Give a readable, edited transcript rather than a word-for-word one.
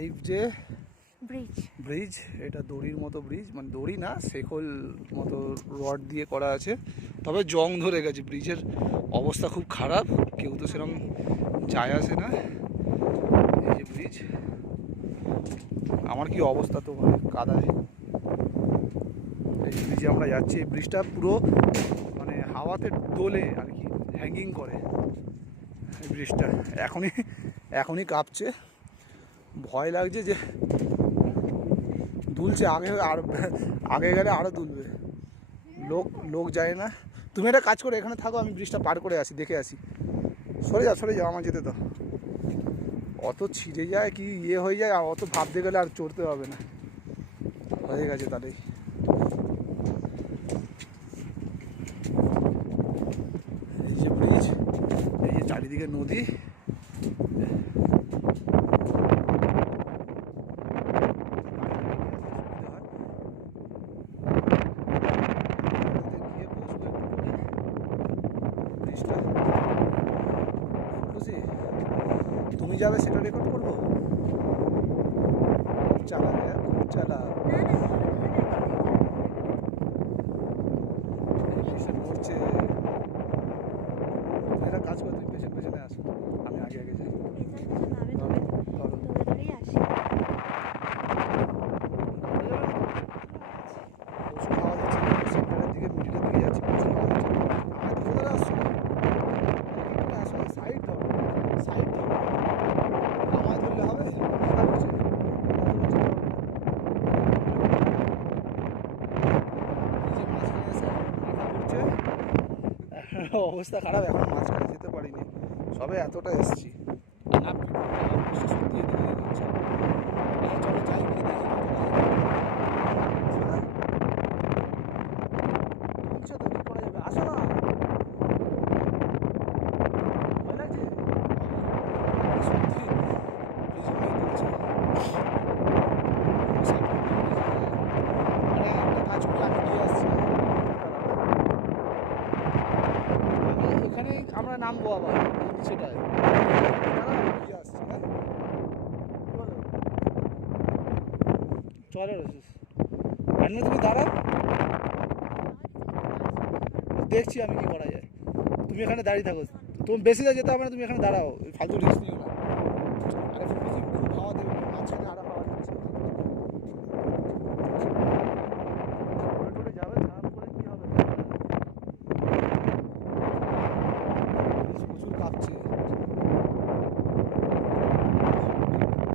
এই যে bridge bridge, এটা দড়ির মতো ব্রিজ, মানে দড়ি না, শেকল মতো রড দিয়ে করা আছে, তবে জং ধরে গেছে। ব্রিজের অবস্থা খুব খারাপ, কেউ তো সেরকম যায় আসে না। এই যে ব্রিজ, আমার কি অবস্থা তো কাদায়। এই ব্রিজে আমরা যাচ্ছি, এই ব্রিজটা পুরো মানে হাওয়াতে দোলে আর কি, হ্যাঙ্গিং করে এই ব্রিজটা। এখনই কাঁপছে, ভয় লাগছে যে দুলছে, আগে গেলে আরও দুলবে। লোক যায় না। তুমি একটা কাজ করে এখানে থাকো, আমি ব্রিজটা পার করে আসি, দেখে আসি। সরে যাও, আমার যেতে দাও। অত ছিঁড়ে যায় কি হয়ে যায়, আর অত ভাবতে গেলে আর চড়তে হবে না, হয়ে গেছে তাহলেই। এই যে ব্রিজ, এই যে চারিদিকে নদী। তুমি যাবে সেটা রেকর্ড করবো। চালা চালা করছে। তুমি একটা কাজ করো, তুমি পেছনে আসো, আমি আগে যাই। অবস্থা খারাপ, এখন মাঝখানে যেতে পারিনি, সবে এতটা এসছি। সত্যি এদিকে হচ্ছে। চলো যাই গিয়ে দেখি তো কি করা যাবে। আসো না, ভয় লাগছে সত্যি, ব্রিজ অনেক দুলছে। একটা কাজ করে আমি গিয়ে আসছি, এখানেই আমরা নামবো আবার নিচেটায়। গিয়ে আসছি, হ্যাঁ বলো, চলো আমি, তুমি দাঁড়াও, দেখছি আমি কি করা যায়। তুমি এখানে দাঁড়িয়ে থাকো, তুমি বেশি যেতে হবে না, তুমি এখানে দাঁড়াও, ফালতু রিস্ক নিও না। আরে